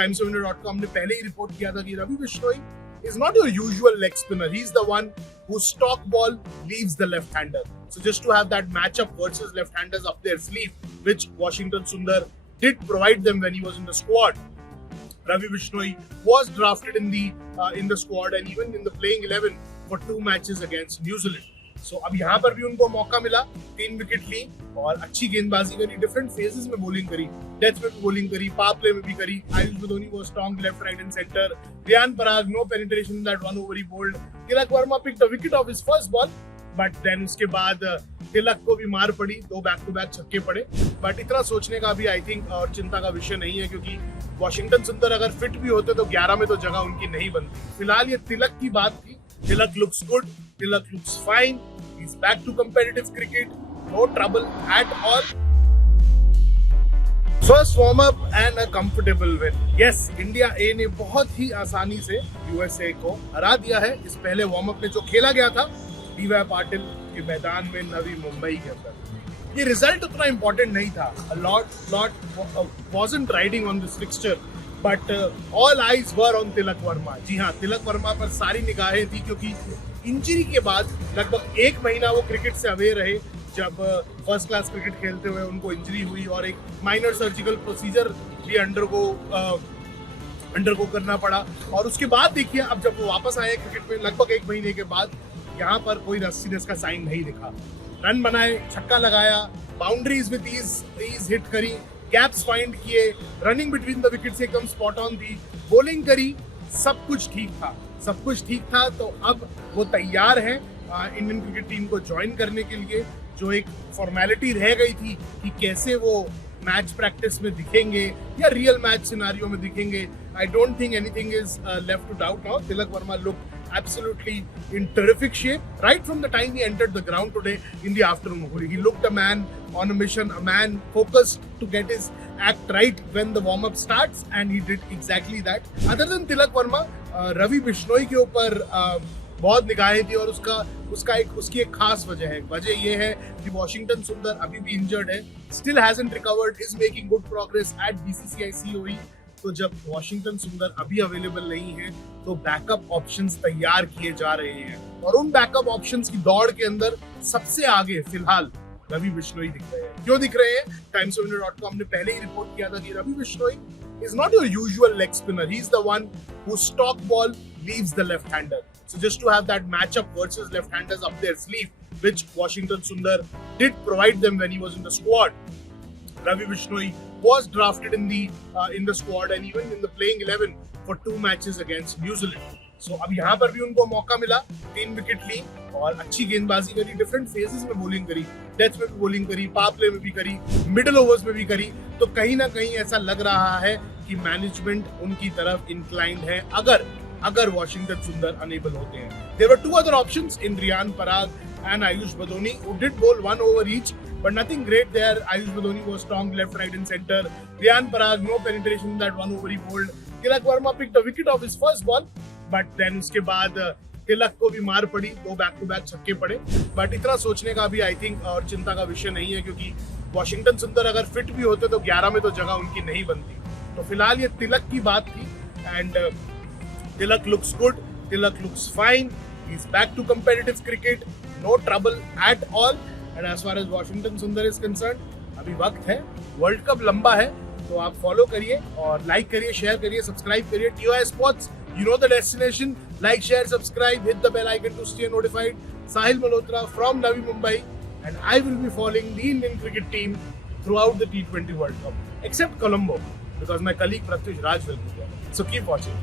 TimesOfIndia.com ने पहले ही report किया था कि Ravi Bishnoi is not your usual leg spinner. He's the one whose stock ball leaves the left-hander. So just to have that matchup versus left-handers up their sleeve, which Washington Sundar did provide them when he was in the squad. Ravi Bishnoi was drafted in the squad and even in the playing 11 for 2 matches against New Zealand. So अब यहाँ पर भी उनको मौका मिला, 3 wicket ली और अच्छी गेंदबाजी करी, डिफरेंट फेजेस में बॉलिंग करी, डेथ में भी बॉलिंग करी, पावर प्ले में भी करी. Ayush Badoni was strong left, right and center. Riyan Parag no penetration in that 1 over he bowled. Tilak Verma picked a wicket off his first ball, but then उसके बाद तिलक को भी मार पड़ी, 2 बैक टू बैक छक्के पड़े. बट इतना सोचने का भी आई थिंक और चिंता का विषय नहीं है, क्योंकि वॉशिंगटन सुंदर अगर फिट भी होते तो 11 में तो जगह उनकी नहीं बनती. फिलहाल ये तिलक की बात थी. Tilak looks good. Tilak looks fine. He's back to competitive cricket. No trouble at all. First warm up and a comfortable win. Yes, India A ने बहुत ही आसानी से USA को हरा दिया है. इस पहले वार्म अप में जो खेला गया था DY पाटिल के मैदान में नवी मुंबई के अंदर, ये रिजल्ट उतना इंपॉर्टेंट नहीं था. A lot wasn't riding on this fixture. But all eyes were on Tilak Varma. जी हाँ, तिलक वर्मा पर सारी निगाहें थी, क्योंकि इंजरी के बाद लगभग 1 महीना वो क्रिकेट से अवे रहे. जब फर्स्ट क्लास क्रिकेट खेलते हुए उनको इंजरी हुई और एक माइनर सर्जिकल प्रोसीजर भी अंडरगो करना पड़ा. और उसके बाद देखिए, अब जब वो वापस आए क्रिकेट में लगभग 1 महीने के बाद, यहाँ पर कोई रस्सीनेस का साइन नहीं दिखा. रन बनाए, छक्का लगाया, बाउंड्रीज विद ईज हिट करी, गैप्स फाइंड किए, रनिंग बिटवीन द विकेट्स एकदम स्पॉट ऑन थी, बॉलिंग करी, सब कुछ ठीक था. तो अब वो तैयार है इंडियन क्रिकेट टीम को ज्वाइन करने के लिए. जो एक फॉर्मेलिटी रह गई थी कि कैसे वो मैच प्रैक्टिस में दिखेंगे या रियल मैच सिनारियो में दिखेंगे, I don't think anything is left to doubt now. Tilak Verma looked absolutely in terrific shape right from the time he entered the ground today in the afternoon. He looked a man on a mission, a man focused to get his act right when the warm up starts, and he did exactly that. Other than Tilak Verma, Ravi Bishnoi के ऊपर बहुत निगाहें थी, और उसकी एक खास वजह है. वजह ये है कि वॉशिंगटन सुंदर अभी भी इंजर्ड है, still hasn't recovered, is making good progress at BCCI COE. तो जब वॉशिंगटन सुंदर अभी अवेलेबल नहीं है, तो बैकअप ऑप्शंस तैयार किए जा रहे हैं, और उन बैकअप ऑप्शंस की दौड़ के अंदर सबसे आगे फिलहाल रवि बिश्नोई दिख रहे हैं. क्यों दिख रहे हैं? TimesOfIndia.com ने पहले ही रिपोर्ट किया था कि Ravi Bishnoi is not your usual leg spinner. He's the one whose stock ball leaves the left-hander. So just to have that matchup versus left-handers up their sleeve, which Washington Sundar did provide them when he was in the squad. Ravi Bishnoi was drafted in the squad and even in the playing 11 for 2 matches against New Zealand. So अब यहाँ पर भी उनको मौका मिला, 3 wicket ली और अच्छी गेंदबाजी करी, डिफरेंट फेजेस में बॉलिंग करी, डेथ में भी बॉलिंग करी, पावर प्ले में भी करी, मिडिल ओवर्स में भी करी. तो कहीं ना कहीं ऐसा लग रहा है कि मैनेजमेंट उनकी तरफ इंक्लाइंड है अगर वॉशिंगटन सुंदर अनेबल होते हैं. There were 2 other options in Riyan Parag and Ayush Badoni, who did bowl 1 over each, but nothing great there. Ayush Badoni was strong left, right and center. Riyan Parag no penetration in that 1 over he bowled. Tilak Verma picked a wicket off his first ball, but then उसके बाद तिलक को भी मार पड़ी, 2 back to back छक्के पड़े. But इतना सोचने का भी आई थिंक और चिंता का विषय नहीं है, क्योंकि वॉशिंगटन सुंदर अगर फिट भी होते तो 11 में तो जगह उनकी नहीं बनती. तो फिलहाल ये तिलक की बात थी. And Tilak looks good. Tilak looks fine. He's back to competitive cricket. No trouble at all. And as far as Washington Sundar is concerned, अभी वक्त है. वर्ल्ड कप लंबा है, तो आप फॉलो करिए और लाइक करिए, शेयर करिए, सब्सक्राइब करिए. TOI Sports, you know the destination. Like, share, subscribe, hit the bell icon to stay notified. Sahil Malhotra from Navi Mumbai, and I will be following the Indian cricket team throughout the T20 World Cup, except Colombo, because my colleague Pratyush Raj will be there. So keep watching.